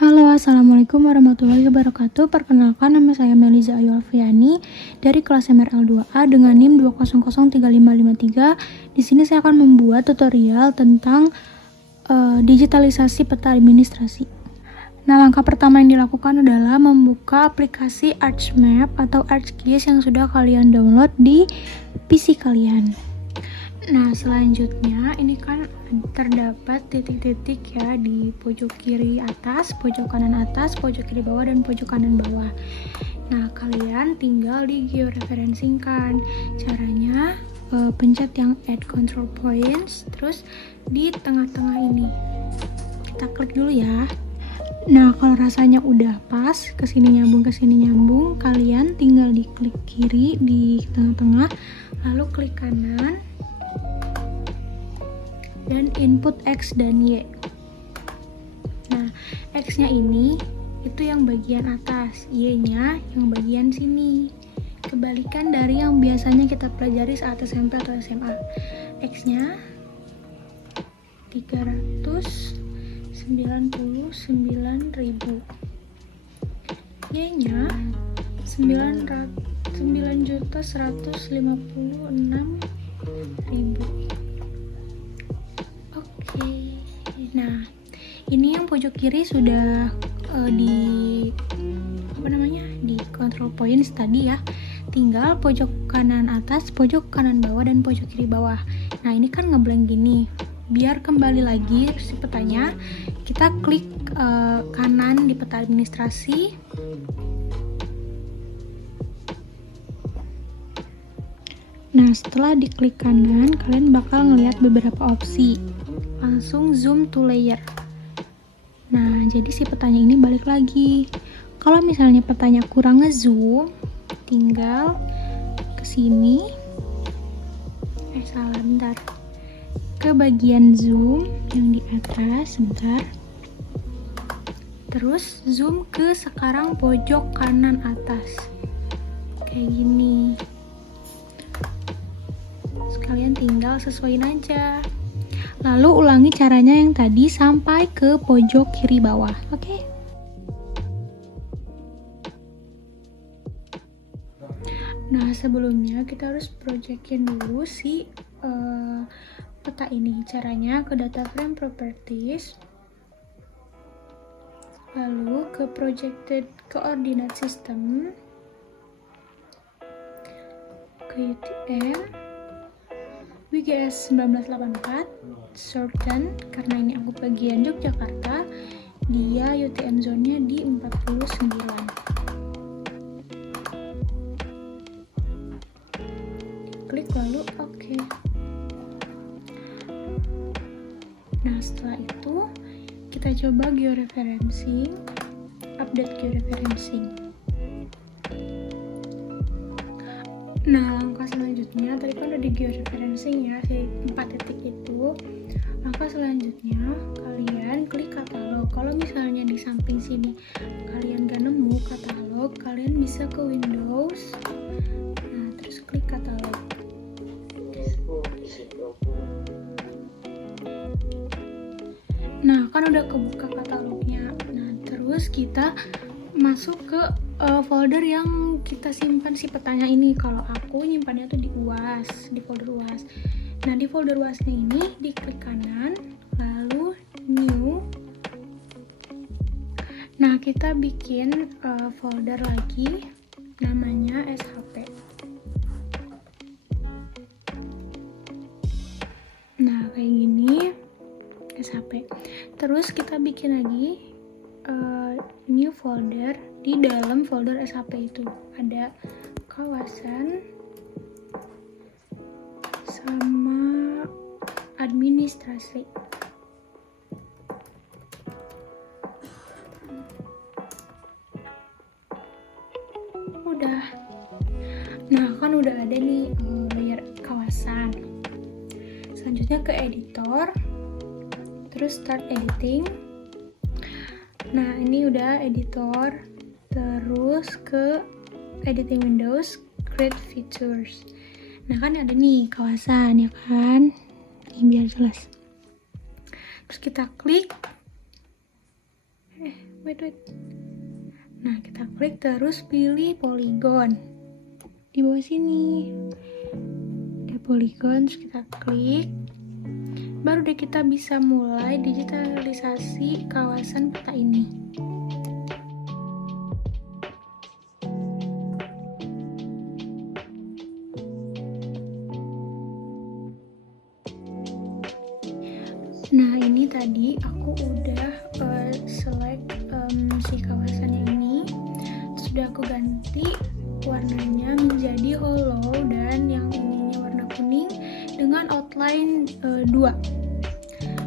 Halo, assalamualaikum warahmatullahi wabarakatuh. Perkenalkan, nama saya Meliza Ayu Alfiani dari kelas MRL2A dengan NIM 2003553. Di sini saya akan membuat tutorial tentang digitalisasi peta administrasi. Nah, langkah pertama yang dilakukan adalah membuka aplikasi ArchMap atau ArchGIS yang sudah kalian download di PC kalian. Nah, selanjutnya ini kan terdapat titik-titik ya di pojok kiri atas, pojok kanan atas, pojok kiri bawah, dan pojok kanan bawah. Nah, kalian tinggal di georeferencingkan. Caranya pencet yang add control points, terus di tengah-tengah ini. Kita klik dulu ya. Nah, kalau rasanya udah pas, kesini nyambung, kalian tinggal di klik kiri di tengah-tengah, lalu klik kanan, dan input X dan Y. Nah, X-nya ini itu yang bagian atas, Y-nya yang bagian sini. Kebalikan dari yang biasanya kita pelajari saat SMP atau SMA. X-nya 399.000. Y-nya 9.156.000. Nah, ini yang pojok kiri sudah di control points tadi ya. Tinggal pojok kanan atas, pojok kanan bawah, dan pojok kiri bawah. Nah, ini kan ngeblank gini. Biar kembali lagi si petanya, kita klik kanan di peta administrasi. Nah, setelah diklik kanan, kalian bakal ngelihat beberapa opsi. Langsung zoom to layer. Nah, jadi si petanya ini balik lagi. Kalau misalnya petanya kurang ngezoom, tinggal ke sini. Ke bagian zoom yang di atas, sebentar. Terus zoom ke sekarang pojok kanan atas. Kayak gini. Kalian tinggal sesuaiin aja. Lalu ulangi caranya yang tadi sampai ke pojok kiri bawah. Oke? Nah, sebelumnya kita harus projectin dulu si peta ini. Caranya ke data frame properties, lalu ke projected coordinate system, ke UTM, WGS 1984, certain, karena ini aku bagian Yogyakarta, dia UTM zone-nya di 49. Klik lalu oke. Nah, setelah itu kita coba georeferencing, update georeferencing. Nah, langkah selanjutnya tadi kan udah di georeferencing ya, si 4 titik itu. Langkah selanjutnya kalian klik katalog. Kalau misalnya di samping sini kalian gak nemu katalog, kalian bisa ke Windows. Nah, terus klik katalog. Nah, kan udah kebuka katalognya. Nah, terus kita masuk ke folder yang kita simpan si petanya ini. Kalau aku nyimpannya tuh di UAS, di folder UAS. Nah, di folder UAS-nya ini diklik kanan, lalu new. Nah, kita bikin folder lagi, namanya SHP. Nah, kayak gini, SHP. Terus kita bikin lagi new folder. Di dalam folder SHP itu ada kawasan sama administrasi. Udah. Nah, kan udah ada nih layer kawasan. Selanjutnya ke editor, terus start editing. Nah, ini udah editor, terus ke editing windows, create features. Nah, kan ada nih kawasan ya kan, ini biar jelas. Terus kita klik wait. Nah, kita klik terus pilih polygon di bawah sini. Ada polygon, terus kita klik. Baru deh kita bisa mulai digitalisasi kawasan peta ini. Nah, ini tadi aku udah select si kawasannya ini. Terus udah aku ganti warnanya menjadi hollow dan yang ininya warna kuning dengan outline 2. Udah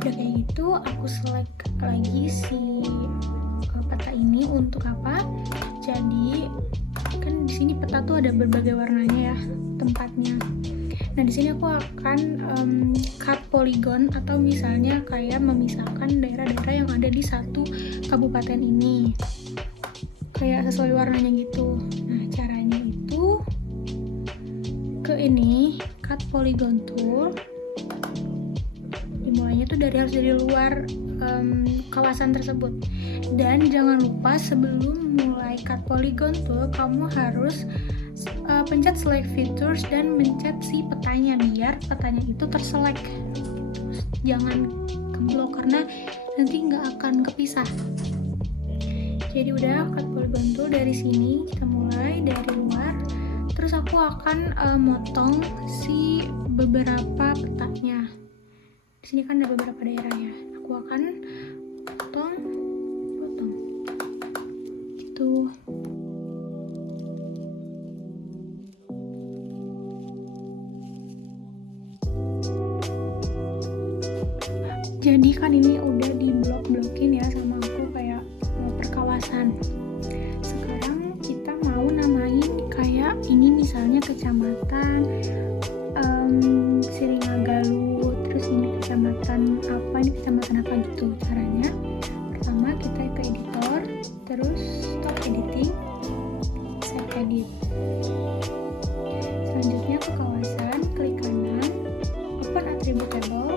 kayak gitu, aku select lagi si peta ini untuk apa? Jadi kan di sini peta tuh ada berbagai warnanya ya tempatnya. Nah, di sini aku akan cut polygon atau misalnya kayak memisahkan daerah-daerah yang ada di satu kabupaten ini. Kayak sesuai warnanya gitu. Nah, caranya itu ke ini, cut polygon tool. Dimulainya tuh harus dari luar kawasan tersebut. Dan jangan lupa sebelum mulai cut polygon tool, kamu harus pencet select features dan mencet si petanya biar petanya itu terselect. Jangan keblok karena nanti nggak akan kepisah. Jadi udah cut polygon tool dari sini, kita mulai dari luar. Terus aku akan motong si beberapa petanya. Di sini kan ada beberapa daerah ya. Aku akan potong gitu. Jadi kan ini udah di blok-blokin ya sama aku kayak perkawasan. Sekarang kita mau namain kayak ini misalnya kecamatan Siringagalu, terus ini kecamatan apa, ini kecamatan apa gitu. Caranya pertama kita ke editor, terus stop editing, save edit. Selanjutnya ke kawasan, klik kanan, open attributable.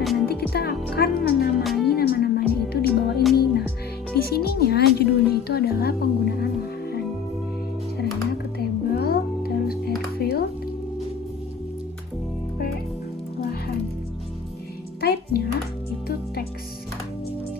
Nah, nanti kita akan menamai nama-namanya itu di bawah ini. Nah, di sininya judulnya itu adalah penggunaan lahan. Caranya ke table, terus add field, lahan. Type-nya itu teks.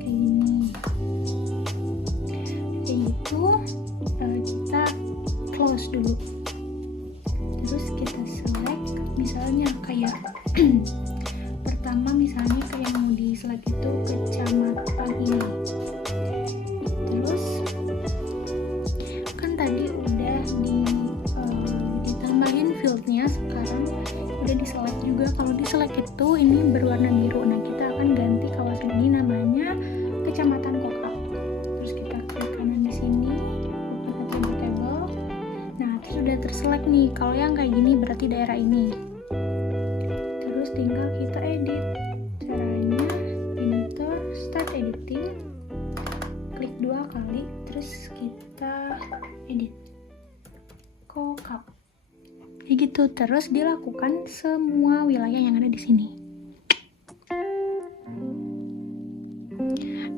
Kayak gini. Kayak gitu, kita close dulu. Terus kita select, misalnya kayak pertama misalnya kayak yang mau di select itu kecamatan ini. Terus kan tadi udah ditambahin fieldnya, sekarang udah di select juga. Kalau di select itu ini berwarna biru. Nah, kita akan ganti kawasan ini namanya kecamatan Kokak. Terus kita klik kanan di sini, open attributable. Nah, terus udah terselect nih. Kalau yang kayak gini berarti daerah ini. Terus tinggal kita edit. Caranya editor, start editing, klik 2 kali, terus kita edit Kokak. Kayak gitu, terus dilakukan semua wilayah yang ada di sini.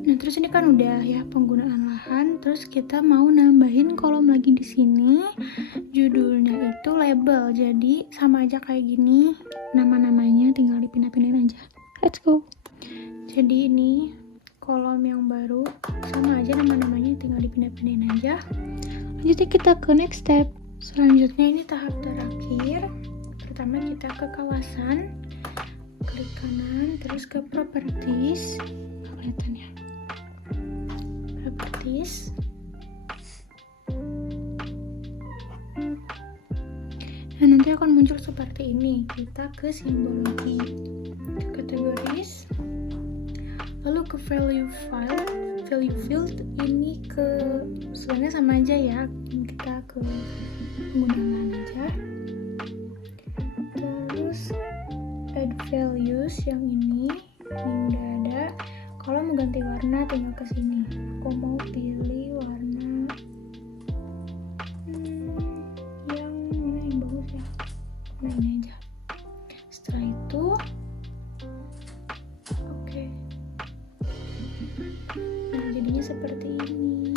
Nah, terus ini kan udah ya penggunaan lahan. Terus kita mau nambahin kolom lagi di sini. Judulnya itu label. Jadi sama aja kayak gini. Nama-namanya tinggal dipindah-pindahin aja. Let's go. Jadi ini kolom yang baru, sama aja nama-namanya tinggal dipindah-pindahin aja. Lanjutnya kita ke next step. Selanjutnya ini tahap terakhir. Pertama kita ke kawasan, klik kanan, terus ke properties. Kelihatan ya, properties. Nah, nanti akan muncul seperti ini. Kita ke simbologi, kategoris, lalu ke value field. Ini ke sebenarnya sama aja ya, kita ke penggunaan aja. Terus add values yang ini udah ada. Kalau mau ganti warna tinggal ke sini. Aku mau pilih warna yang mana yang bagus ya. Nah, ini aja. Setelah itu oke. Nah, jadinya seperti ini.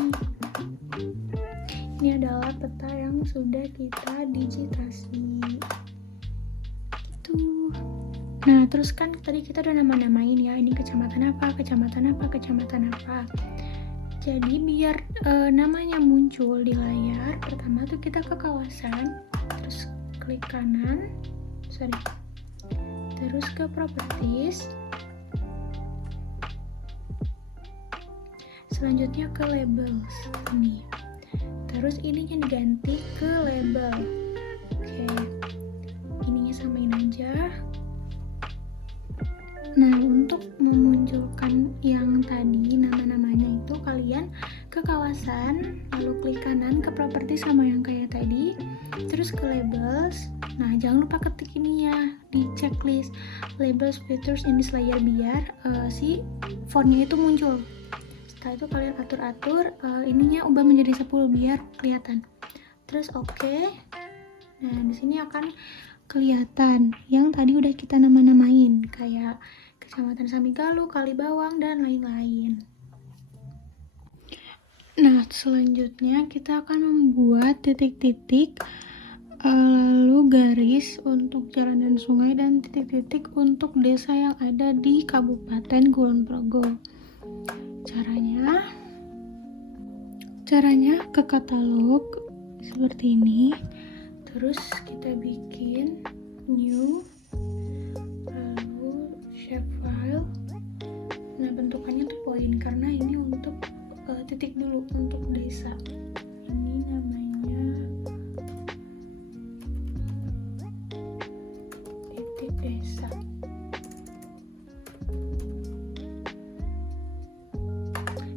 Ini adalah peta yang sudah kita digitasi. Gitu. Nah, terus kan tadi kita udah nama-namain ya, ini kecamatan apa, kecamatan apa, kecamatan apa. Jadi biar namanya muncul di layar, pertama tuh kita ke kawasan, terus klik kanan, terus ke properties, selanjutnya ke labels ini, terus ininya diganti ke label. Oke, ininya samain aja. Nah, untuk memunculkan yang tadi nama-namanya itu kalian ke kawasan, lalu klik kanan ke properti sama yang kayak tadi, terus ke labels. Nah, jangan lupa ketik ininya di checklist labels features in this layer biar si fontnya itu muncul. Setelah itu kalian atur-atur ininya ubah menjadi 10 biar kelihatan. Terus oke. Nah, di sini akan kelihatan yang tadi udah kita nama-namain kayak Kecamatan Samigaluh, Kalibawang, dan lain-lain. Nah, selanjutnya kita akan membuat titik-titik, lalu garis untuk jalan dan sungai, dan titik-titik untuk desa yang ada di Kabupaten Kulon Progo. Caranya ke katalog seperti ini, terus kita bikin new, lalu shapefile. Nah, bentukannya tuh poin karena ini untuk titik dulu untuk desa. Ini namanya titik desa.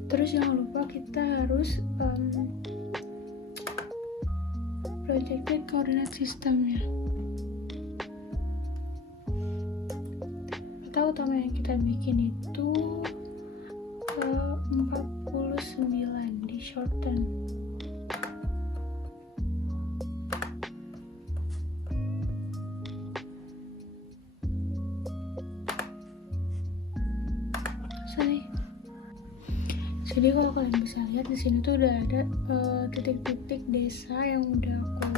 Terus jangan lupa kita harus projected coordinate systemnya. Peta utama yang kita bikin itu 49 di shorten. Jadi kalau kalian bisa lihat di sini tuh udah ada titik-titik desa yang udah aku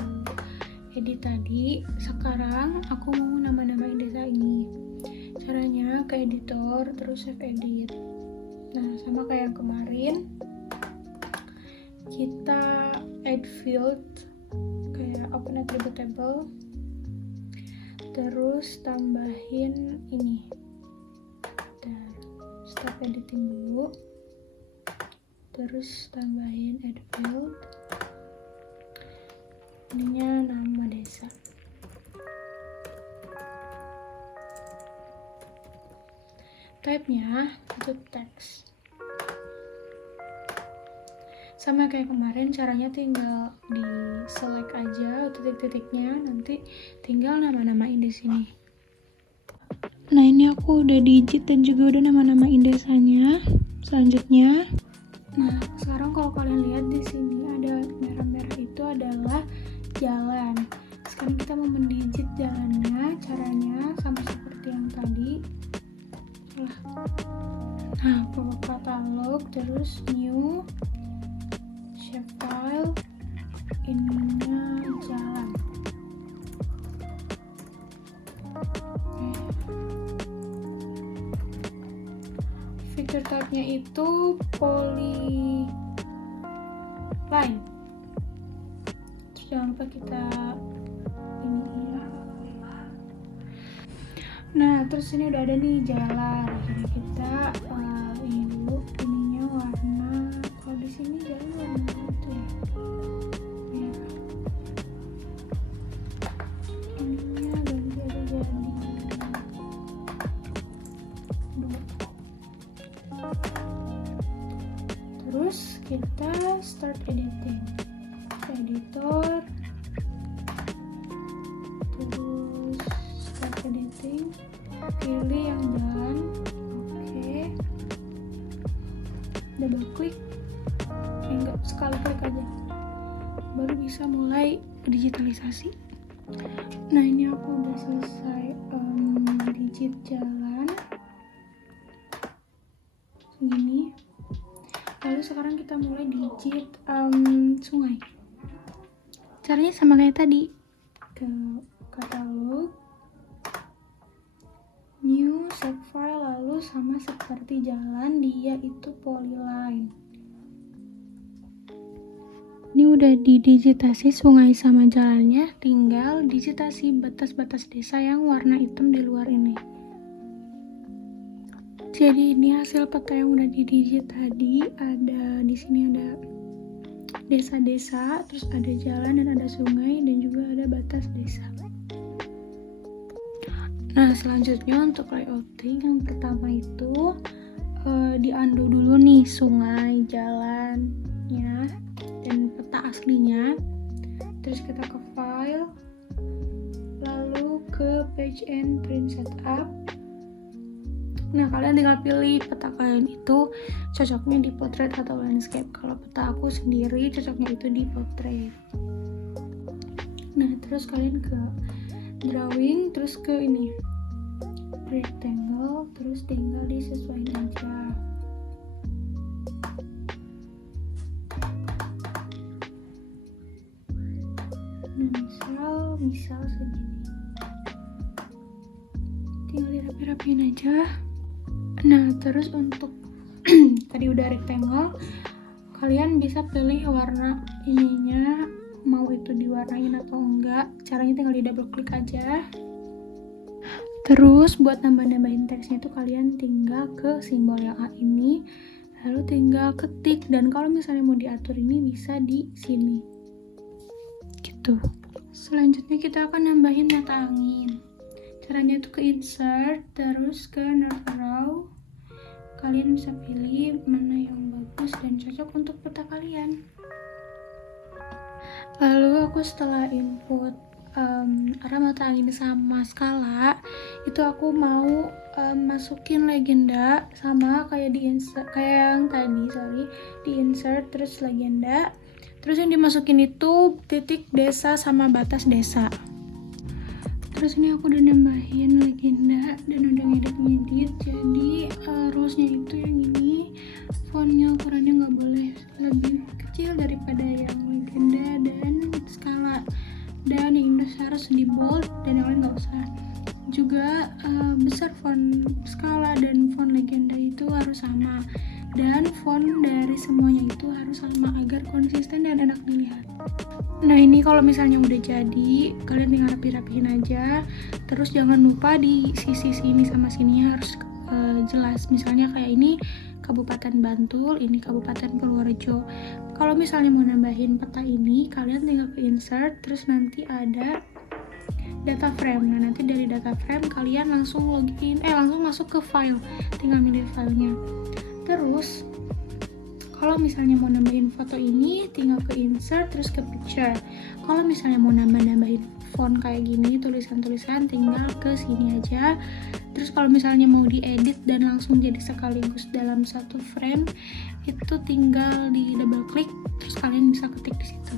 edit tadi. Sekarang aku mau nama-namain desa ini. Caranya ke editor, terus save edit. Nah, sama kayak yang kemarin, kita add field, kayak open attribute table, terus tambahin ini. Stop editing dulu. Terus tambahin add field, ininya nama desa. Type-nya itu teks. Sama kayak kemarin, caranya tinggal di select aja titik-titiknya, nanti tinggal nama-namain di sini. Nah, ini aku udah digit dan juga udah nama-namain desanya. Selanjutnya, nah, sekarang kalau kalian lihat di sini ada merah-merah itu adalah jalan. Sekarang kita mau mendigit jalannya, caranya sama seperti yang tadi. Nah, buka katalog, terus new, shapefile, ininya jalan. Feature type-nya itu polyline. Terus jangan lupa kita ini ya. Nah, terus ini udah ada nih jalan. Jadi kita ini dulu, ininya warna. Kalau di sini jalan warna itu ya. Ininya ganti aja jadi. Terus kita start editing, editor, terus start editing, pilih yang jalan, oke, double klik, enggak, sekali klik aja, baru bisa mulai digitalisasi. Nah, ini aku udah selesai digit jalan segini. Lalu sekarang kita mulai digit sungai. Caranya sama kayak tadi, ke katalog, new save file, lalu sama seperti jalan, dia itu polyline. Ini udah didigitasi sungai sama jalannya, tinggal digitasi batas-batas desa yang warna hitam di luar ini. Jadi ini hasil peta yang udah didigit tadi. Ada di sini ada desa-desa, terus ada jalan dan ada sungai dan juga ada batas desa. Nah, selanjutnya untuk layouting yang pertama itu di-undo dulu nih sungai, jalannya dan peta aslinya. Terus kita ke file, lalu ke page and print setup. Nah, kalian tinggal pilih peta kalian itu cocoknya di portrait atau landscape. Kalau peta aku sendiri cocoknya itu di portrait. Nah, terus kalian ke drawing, terus ke ini rectangle, terus tinggal disesuaikan aja. Nah, misal segini. Tinggal dirapi-rapiin aja. Nah, terus untuk tadi udah rectangle, kalian bisa pilih warna ininya, mau itu diwarnain atau enggak. Caranya tinggal di double klik aja. Terus buat nambah-nambahin teksnya itu kalian tinggal ke simbol yang A ini, lalu tinggal ketik, dan kalau misalnya mau diatur ini bisa di sini. Gitu. Selanjutnya kita akan nambahin mata angin. Caranya itu ke insert, terus ke nerve row. Kalian bisa pilih mana yang bagus dan cocok untuk peta kalian. Lalu aku setelah input arah mata angin sama skala, itu aku mau masukin legenda sama kayak yang tadi, di insert terus legenda. Terus yang dimasukin itu titik desa sama batas desa. Terus ini aku udah nambahin legenda dan udah ngedit, jadi rulesnya itu yang ini, fontnya ukurannya nggak boleh lebih kecil daripada yang legenda dan skala, dan yang ini harus di bold dan yang lain nggak usah. Juga besar font skala dan font legenda itu harus sama, dan font dari semuanya itu harus sama agar konsisten dan enak dilihat. Nah, ini kalau misalnya udah jadi, kalian tinggal rapi-rapihin aja. Terus jangan lupa di sisi sini sama sini harus jelas. Misalnya kayak ini Kabupaten Bantul, ini Kabupaten Purworejo. Kalau misalnya mau nambahin peta ini, kalian tinggal ke insert, terus nanti ada data frame. Nah, nanti dari data frame kalian langsung langsung masuk ke file, tinggal milih filenya. Terus kalau misalnya mau nambahin foto ini, tinggal ke insert terus ke picture. Kalau misalnya mau nambahin font kayak gini, tulisan-tulisan, tinggal ke sini aja. Terus kalau misalnya mau diedit dan langsung jadi sekaligus dalam satu frame, itu tinggal di double klik, terus kalian bisa ketik di situ.